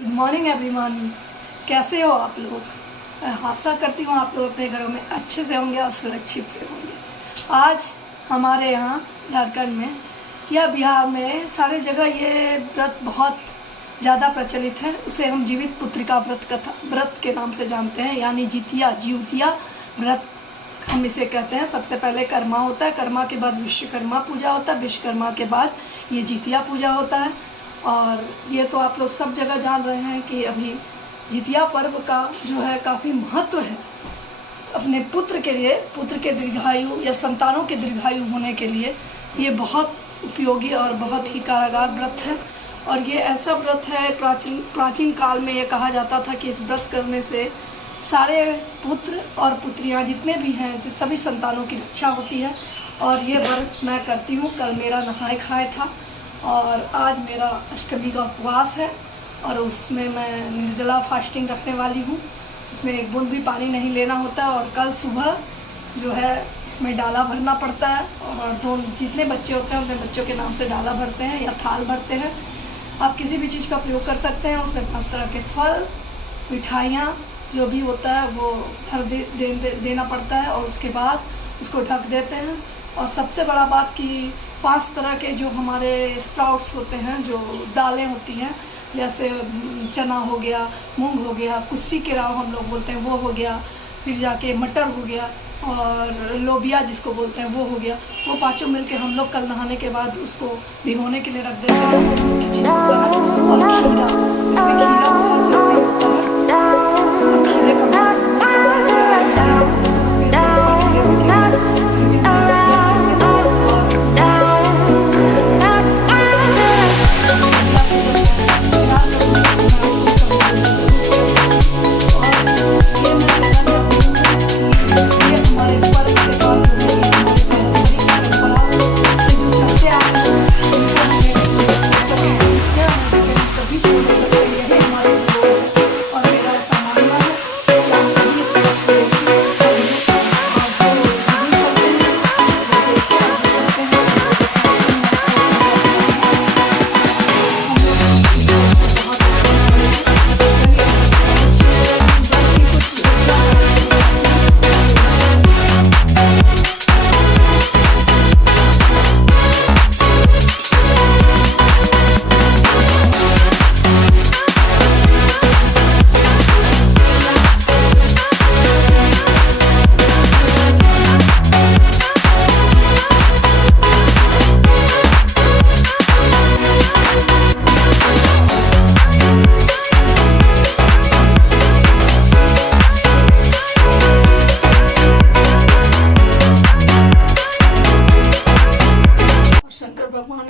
Good morning everyone. कैसे हो आप लोग? मैं आशा करती हूँ आप लोग अपने घरों में अच्छे से होंगे और सुरक्षित से होंगे। आज हमारे यहाँ झारखंड में या बिहार में सारे जगह ये व्रत बहुत ज़्यादा प्रचलित है। उसे हम जीवित पुत्रिका व्रत के नाम से जानते हैं, यानी जिउतिया व्रत हम इसे कहते हैं। सबसे पहले कर्मा होता है, कर्मा के बाद विश्वकर्मा पूजा होता है, विश्वकर्मा के बाद ये जितिया पूजा होता है। और ये तो आप लोग सब जगह जान रहे हैं कि अभी जितिया पर्व का जो है काफ़ी महत्व है। अपने पुत्र के लिए, पुत्र के दीर्घायु या संतानों के दीर्घायु होने के लिए ये बहुत उपयोगी और बहुत ही कारागार व्रत है। और ये ऐसा व्रत है, प्राचीन काल में ये कहा जाता था कि इस व्रत करने से सारे पुत्र और पुत्रियां जितने भी हैं, सभी संतानों की रक्षा होती है। और ये व्रत मैं करती हूँ। कल मेरा नहाए खाए था और आज मेरा अष्टमी का उपवास है और उसमें मैं निर्जला फास्टिंग रखने वाली हूँ। इसमें एक बूंद भी पानी नहीं लेना होता है। और कल सुबह जो है इसमें डाला भरना पड़ता है और जितने बच्चे होते हैं उतने बच्चों के नाम से डाला भरते हैं या थाल भरते हैं। आप किसी भी चीज़ का प्रयोग कर सकते हैं। उसमें 5 तरह के फल, मिठाइयाँ जो भी होता है वो भर देना पड़ता है और उसके बाद उसको ढक देते हैं। और सबसे बड़ा बात कि 5 तरह के जो हमारे स्प्राउट्स होते हैं, जो दालें होती हैं, जैसे चना हो गया, मूंग हो गया, कुस्सी के राव हम लोग बोलते हैं वो हो गया, फिर जाके मटर हो गया और लोबिया जिसको बोलते हैं वो हो गया। वो पांचों मिलके हम लोग कल नहाने के बाद उसको भिगोने के लिए रख देते हैं। और खीरा, इसमें खीरा बहुत जरूरी होता है। खीरे का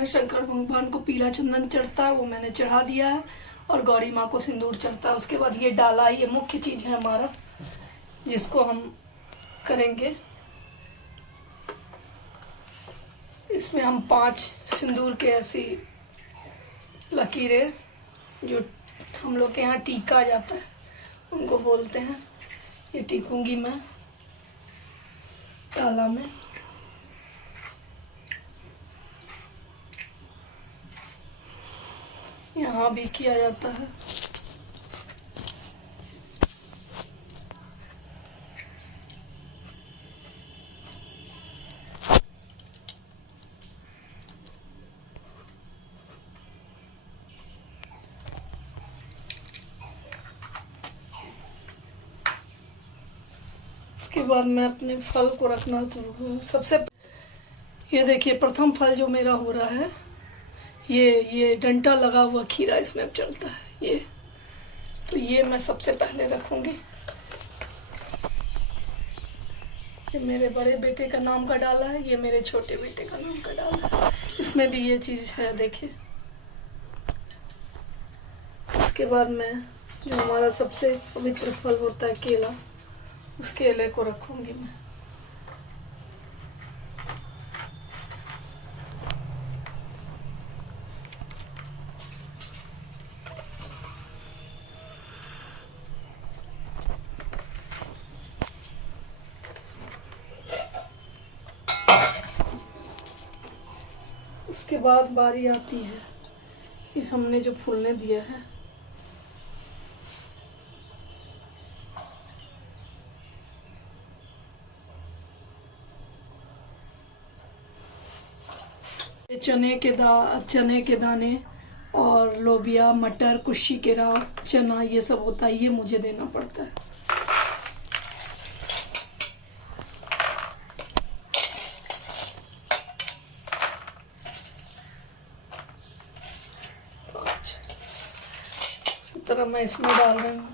शंकर भगवान को पीला चंदन चढ़ता है, वो मैंने चढ़ा दिया है। और गौरी माँ को सिंदूर चढ़ता है। उसके बाद ये डाला, ये मुख्य चीज है हमारा, जिसको हम करेंगे। इसमें हम 5 सिंदूर के ऐसी लकीरें, जो हम लोग के यहाँ टीका जाता है उनको बोलते हैं, ये टीकूंगी मैं डाला में। यहाँ भी किया जाता है। उसके बाद मैं अपने फल को रखना शुरू। सबसे ये देखिए, प्रथम फल जो मेरा हो रहा है, ये डंटा लगा हुआ खीरा इसमें अब चलता है। ये तो ये मैं सबसे पहले रखूंगी। ये मेरे बड़े बेटे का नाम का डाला है, ये मेरे छोटे बेटे का नाम का डाला है। इसमें भी ये चीज है, देखिए। उसके बाद मैं जो हमारा सबसे पवित्र फल होता है केला, उस केले को रखूंगी मैं। उसके बाद बारी आती है कि हमने जो फूलने दिया है चने के दाने और लोबिया, मटर, कुशी के राव, चना, ये सब होता है, ये मुझे देना पड़ता है। इसी तरह मैं इसमें डाल रही हूँ।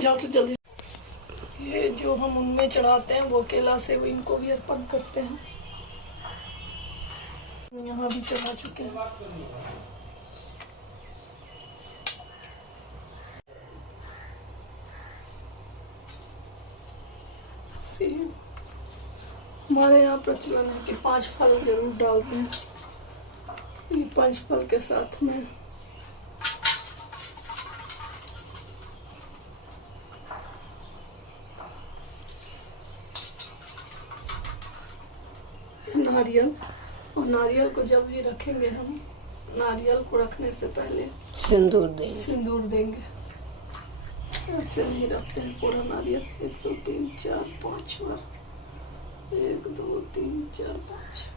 जाओ तो जल्दी। ये जो हम उनमें चढ़ाते हैं वो केला से, वो इनको भी अर्पण करते हैं। यहाँ भी चढ़ा चुके हैं। हमारे यहाँ प्रचलन है कि 5 फल जरूर डालते हैं। ये 5 फल के साथ में नारियल, और नारियल को जब भी रखेंगे हम, नारियल को रखने से पहले सिंदूर देंगे। ऐसे नहीं रखते हैं पूरा नारियल। 1 2 3 4 5 बार, 1 2 3 4 5।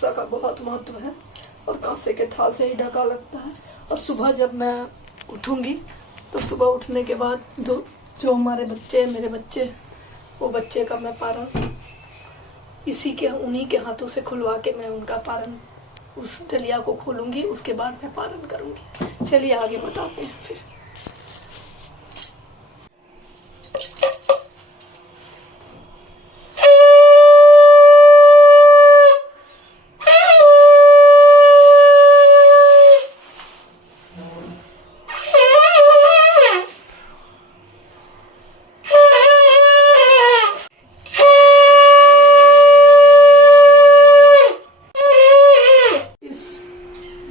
हासा का बहुत महत्व है और कांसे के थाल से ही ढका लगता है। और सुबह जब मैं उठूंगी तो सुबह उठने के बाद जो हमारे बच्चे मेरे बच्चे, वो बच्चे का मैं पारण उन्हीं के हाथों से खुलवा के मैं उनका पारण, उस डलिया को खोलूंगी, उसके बाद मैं पारण करूंगी। चलिए आगे बताते हैं फिर।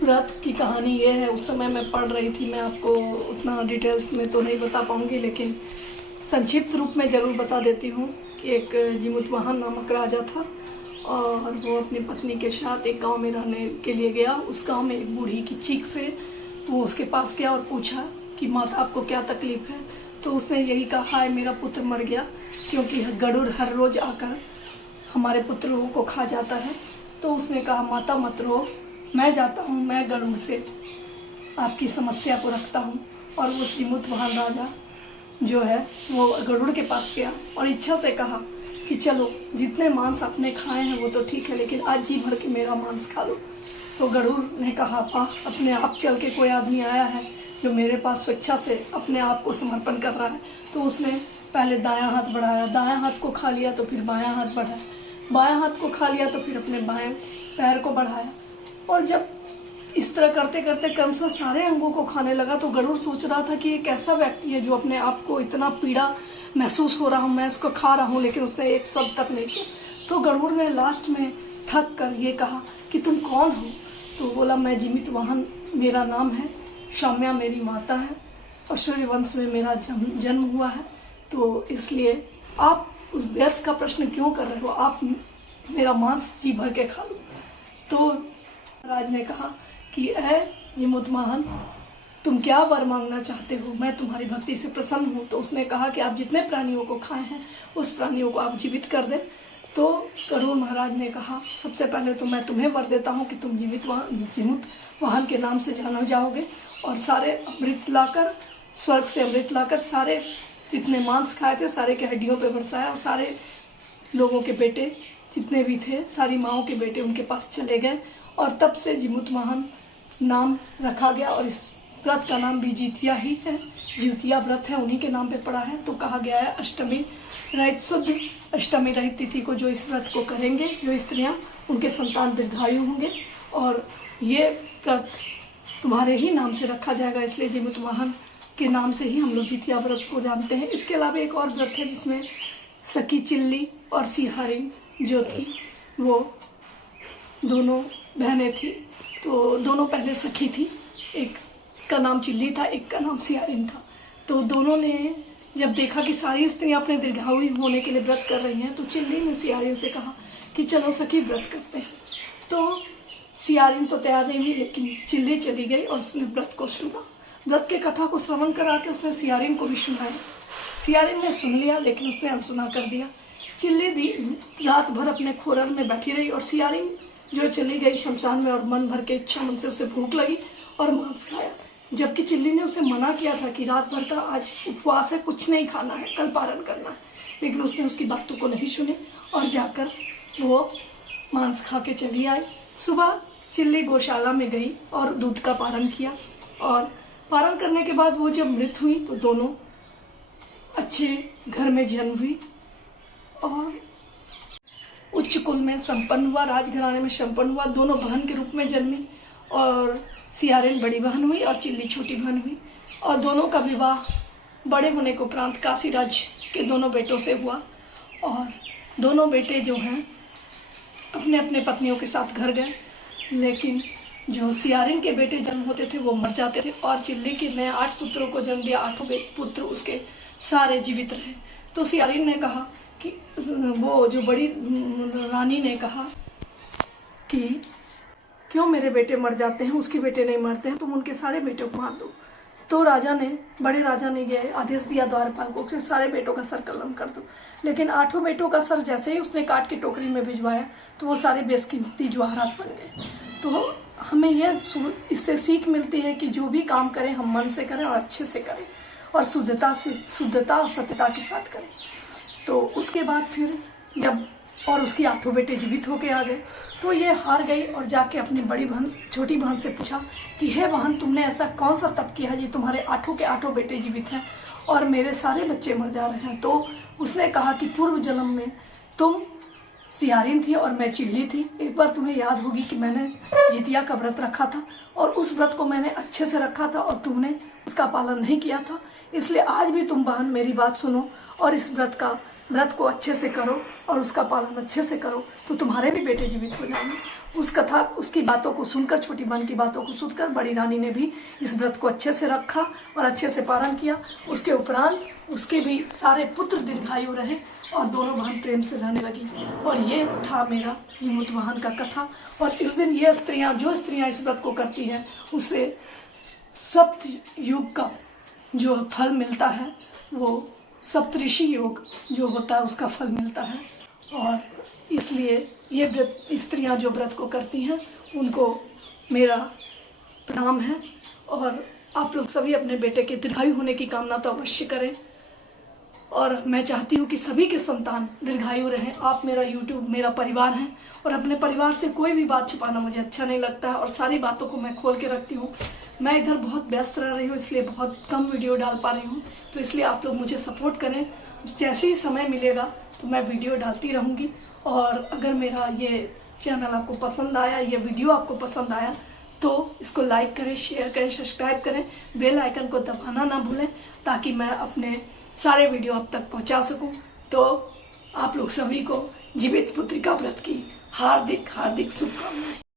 व्रत की कहानी ये है, उस समय मैं पढ़ रही थी, मैं आपको उतना डिटेल्स में तो नहीं बता पाऊंगी, लेकिन संक्षिप्त रूप में ज़रूर बता देती हूँ कि एक जिमुतवाहन नामक राजा था और वो अपनी पत्नी के साथ एक गांव में रहने के लिए गया। उस गांव में एक बूढ़ी की चीख से तो वो उसके पास गया और पूछा कि माता आपको क्या तकलीफ है। तो उसने यही कहा, हाय मेरा पुत्र मर गया क्योंकि गरुड़ हर रोज आकर हमारे पुत्रों को खा जाता है। तो उसने कहा, माता मत रो, मैं जाता हूँ, मैं गरुड़ से आपकी समस्या को रखता हूँ। और उस जिमुतवाहन राजा जो है वो गरुड़ के पास गया और इच्छा से कहा कि चलो जितने मांस आपने खाए हैं वो तो ठीक है, लेकिन आज जी भर के मेरा मांस खा लो। तो गरुड़ ने कहा, वाह, अपने आप चल के कोई आदमी आया है जो मेरे पास स्वेच्छा से अपने आप को समर्पण कर रहा है। तो उसने पहले दायां हाथ बढ़ाया, दायां हाथ को खा लिया तो फिर बायां हाथ बढ़ाया, बायां हाथ को खा लिया तो फिर अपने बाएं पैर को बढ़ाया। और जब इस तरह करते करते क्रमशः सारे अंगों को खाने लगा तो गरुड़ सोच रहा था कि एक ऐसा व्यक्ति है जो अपने आप को इतना पीड़ा महसूस हो रहा हूँ, मैं इसको खा रहा हूँ, लेकिन उसने एक शब्द तक नहीं किया। तो गरुड़ ने लास्ट में थक कर ये कहा कि तुम कौन हो। तो बोला, मैं जिमुतवाहन मेरा नाम है, शाम्या मेरी माता है और सूर्यवंश में मेरा जन्म हुआ है, तो इसलिए आप उस व्यर्थ का प्रश्न क्यों कर रहे हो, आप मेरा मांस जी भर के खा लो। तो राज ने कहा कि ऐ जिमुतवाहन, तुम क्या वर मांगना चाहते हो, मैं तुम्हारी भक्ति से प्रसन्न हूँ। तो उसने कहा कि आप जितने प्राणियों को खाए हैं उस प्राणियों को आप जीवित कर दें। तो गरुड़ महाराज ने कहा, सबसे पहले तो मैं तुम्हें वर देता हूँ कि तुम जिमुतवाहन के नाम से जाने जाओगे और सारे अमृत लाकर, स्वर्ग से अमृत लाकर सारे जितने मांस खाए थे सारे के हड्डियों पे बरसाया और सारे लोगों के बेटे जितने भी थे, सारी माओं के बेटे उनके पास चले गए और तब से जिमुतवाहन नाम रखा गया। और इस व्रत का नाम भी जितिया ही है, जितिया व्रत है, उन्हीं के नाम पे पड़ा है। तो कहा गया है अष्टमी रहित शुद्ध अष्टमी रहित तिथि को जो इस व्रत को करेंगे, जो स्त्रियां, उनके संतान दीर्घायु होंगे और ये व्रत तुम्हारे ही नाम से रखा जाएगा, इसलिए जिमुतवाहन के नाम से ही हम लोग जितिया व्रत को जानते हैं। इसके अलावा एक और व्रत है जिसमें सखी चिल्ली और सिहारिन जो थी वो दोनों बहनें थी। तो दोनों पहले सखी थी, एक का नाम चिल्ली था, एक का नाम सिहारिन था। तो दोनों ने जब देखा कि सारी स्त्रियां अपने दीर्घायु होने के लिए व्रत कर रही हैं तो चिल्ली ने सिहारिन से कहा कि चलो सखी व्रत करते हैं। तो सिहारिन तो तैयार नहीं हुई, लेकिन चिल्ली चली गई और उसने व्रत को सुना। व्रत के कथा को श्रवण करा के उसने सिहारिन को भी सुनाया। सिहारिन ने सुन लिया लेकिन उसने अनसुना कर दिया। चिल्ली रात भर अपने खोरल में बैठी रही और सिहारिन जो चली गई शमशान में और मन भर के इच्छा मन से उसे भूख लगी और मांस खाया। जबकि चिल्ली ने उसे मना किया था कि रात भर का आज उपवास है, कुछ नहीं खाना है, कल पारण करना है, लेकिन उसने उसकी बातों को नहीं सुने और जाकर वो मांस खा के चली आई। सुबह चिल्ली गौशाला में गई और दूध का पारण किया और पारण करने के बाद वो जब मृत हुई तो दोनों अच्छे घर में जन्म हुई और उच्च कुल में संपन्न हुआ, राजघराने में संपन्न हुआ। दोनों बहन के रूप में जन्मी और सिहारिन बड़ी बहन हुई और चिल्ली छोटी बहन हुई और दोनों का विवाह बड़े होने के उपरांत काशीराज के दोनों बेटों से हुआ और दोनों बेटे जो हैं अपने अपने पत्नियों के साथ घर गए, लेकिन जो सिहारिन के बेटे जन्म होते थे वो मर जाते थे और चिल्ली के ने 8 पुत्रों को जन्म दिया, 8 पुत्र उसके सारे जीवित रहे। तो सिहारिन ने कहा कि वो जो बड़ी रानी ने कहा कि क्यों मेरे बेटे मर जाते हैं, उसके बेटे नहीं मरते हैं, तुम उनके सारे बेटों को मार दो। तो बड़े राजा ने ये आदेश दिया द्वारपाल को कि सारे बेटों का सर कलम कर दो। लेकिन 8 बेटों का सर जैसे ही उसने काट के टोकरी में भिजवाया तो वो सारे बेशकीमती जवाहरात बन गए। तो हमें इससे सीख मिलती है कि जो भी काम करें हम मन से करें और अच्छे से करें और शुद्धता और सत्यता के साथ करें। तो उसके बाद फिर जब और उसकी 8 बेटे जीवित होके आ गए तो ये हार गई और जाके अपनी छोटी बहन से पूछा कि हे बहन, तुमने ऐसा कौन सा तप किया जी तुम्हारे 8 के 8 बेटे जीवित हैं और मेरे सारे बच्चे मर जा रहे हैं। तो उसने कहा कि पूर्व जन्म में तुम सियारिन थी और मैं चिल्ली थी। एक बार तुम्हें याद होगी कि मैंने जितिया का व्रत रखा था और उस व्रत को मैंने अच्छे से रखा था और तुमने उसका पालन नहीं किया था। इसलिए आज भी तुम बहन मेरी बात सुनो और इस व्रत को अच्छे से करो और उसका पालन अच्छे से करो तो तुम्हारे भी बेटे जीवित हो जाएंगे। उसकी बातों को सुनकर, छोटी बहन की बातों को सुनकर बड़ी रानी ने भी इस व्रत को अच्छे से रखा और अच्छे से पालन किया। उसके उपरांत उसके भी सारे पुत्र दीर्घायु रहे और दोनों बहन प्रेम से रहने लगी। और ये था मेरा जीमूतवाहन का कथा। और इस दिन ये जो स्त्रियां इस व्रत को करती हैं उसे सप्तयुग का जो फल मिलता है, वो सप्तऋषि योग जो होता है उसका फल मिलता है। और इसलिए ये स्त्रियां जो व्रत को करती हैं उनको मेरा प्रणाम है। और आप लोग सभी अपने बेटे के दीर्घायु होने की कामना तो अवश्य करें। और मैं चाहती हूँ कि सभी के संतान दीर्घायु रहें। आप मेरा YouTube मेरा परिवार है और अपने परिवार से कोई भी बात छुपाना मुझे अच्छा नहीं लगता है और सारी बातों को मैं खोल के रखती हूँ। मैं इधर बहुत व्यस्त रह रही हूँ इसलिए बहुत कम वीडियो डाल पा रही हूँ। तो इसलिए आप लोग मुझे सपोर्ट करें। जैसे ही समय मिलेगा तो मैं वीडियो डालती रहूँगी। और अगर मेरा ये चैनल आपको पसंद आया, ये वीडियो आपको पसंद आया तो इसको लाइक करें, शेयर करें, सब्सक्राइब करें, बेल आइकन को दबाना ना भूलें ताकि मैं अपने सारे वीडियो आप तक पहुंचा सकूं। तो आप लोग सभी को जीवित पुत्रिका व्रत की हार्दिक शुभकामनाएं।